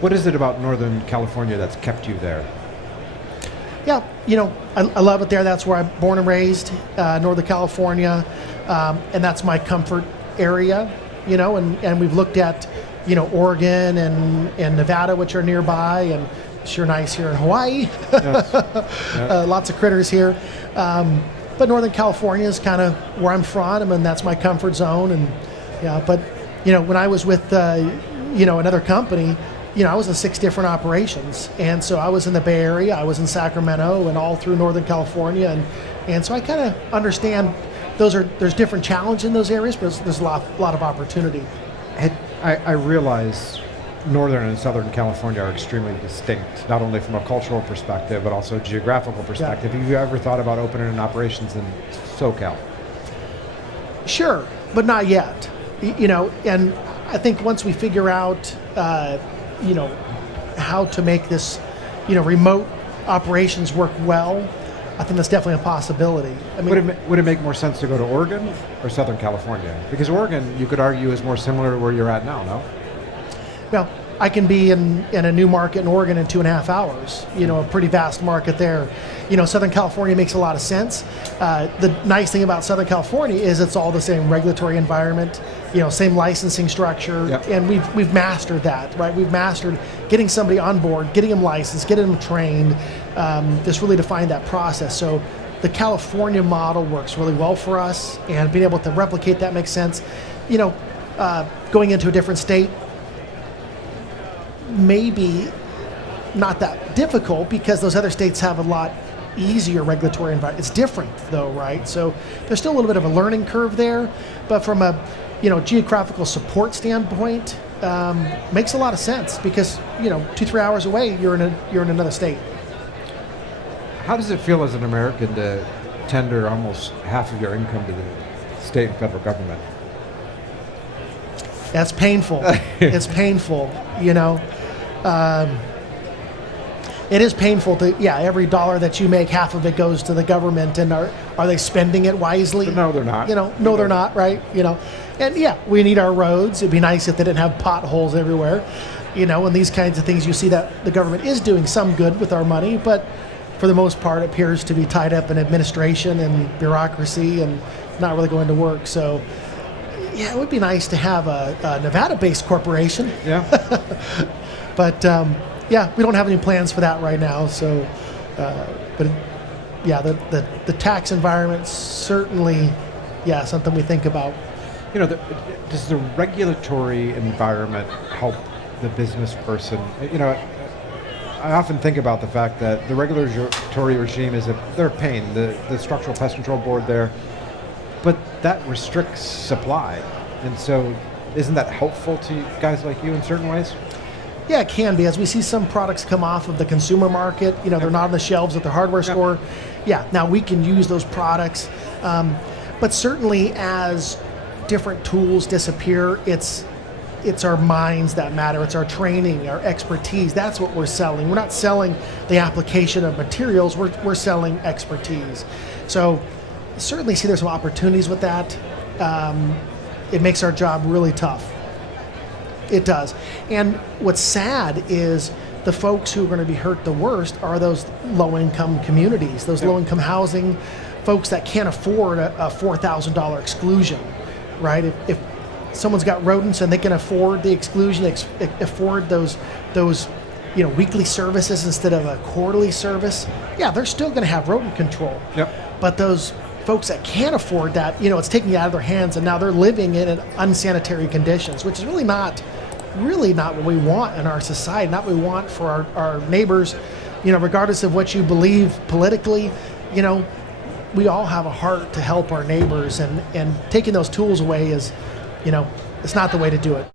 What is it about Northern California that's kept you there? Yeah, I love it there. That's where I'm born and raised, Northern California, and that's my comfort area, and we've looked at, Oregon and Nevada, which are nearby, and sure nice here in Hawaii. Yes. Yeah. Lots of critters here. But Northern California is kind of where I'm from, and that's my comfort zone. And but when I was with another company, I was in 6 different operations, and so I was in the Bay Area, I was in Sacramento, and all through Northern California, and so I kind of understand there's different challenge in those areas, but there's a lot of opportunity. I realize Northern and Southern California are extremely distinct, not only from a cultural perspective, but also a geographical perspective. Yeah. Have you ever thought about opening an operations in SoCal? Sure, but not yet. And I think once we figure out, how to make this, remote operations work well, I think that's definitely a possibility. I mean, would it make more sense to go to Oregon or Southern California? Because Oregon, you could argue, is more similar to where you're at now, no? Well, I can be in a new market in Oregon in 2.5 hours, a pretty vast market there. Southern California makes a lot of sense. The nice thing about Southern California is it's all the same regulatory environment, same licensing structure, yep. And we've mastered that, right? We've mastered getting somebody on board, getting them licensed, getting them trained, just really define that process. So the California model works really well for us, and being able to replicate that makes sense. Going into a different state, maybe not that difficult because those other states have a lot easier regulatory environment. It's different though, right? So there's still a little bit of a learning curve there, but from a geographical support standpoint, makes a lot of sense because 2-3 hours away you're in another state. How does it feel as an American to tender almost half of your income to the state and federal government? That's painful. It's painful, It is painful to, every dollar that you make, half of it goes to the government, and are they spending it wisely? No, they're not. No, they're not, right? And we need our roads. It'd be nice if they didn't have potholes everywhere, and these kinds of things. You see that the government is doing some good with our money, but for the most part, it appears to be tied up in administration and bureaucracy and not really going to work. So, it would be nice to have a Nevada-based corporation. Yeah. But, we don't have any plans for that right now. So, the tax environment certainly, something we think about. Does the regulatory environment help the business person? I often think about the fact that the regulatory regime they're a pain. The Structural Pest Control Board there, but that restricts supply, and so isn't that helpful to guys like you in certain ways? Yeah, it can be. As we see some products come off of the consumer market, they're not on the shelves at the hardware store. Yeah, now we can use those products, but certainly as different tools disappear, it's our minds that matter. It's our training, our expertise. That's what we're selling. We're not selling the application of materials. We're selling expertise. So certainly see there's some opportunities with that. It makes our job really tough. It does. And what's sad is the folks who are going to be hurt the worst are those low-income communities, those low-income housing folks that can't afford a $4,000 exclusion, right? If someone's got rodents and they can afford the exclusion, afford those weekly services instead of a quarterly service, they're still going to have rodent control. Yep. But those folks that can't afford that, it's taking it out of their hands, and now they're living in unsanitary conditions, which is really not what we want in our society, not what we want for our neighbors. Regardless of what you believe politically, we all have a heart to help our neighbors, and taking those tools away is, it's not the way to do it.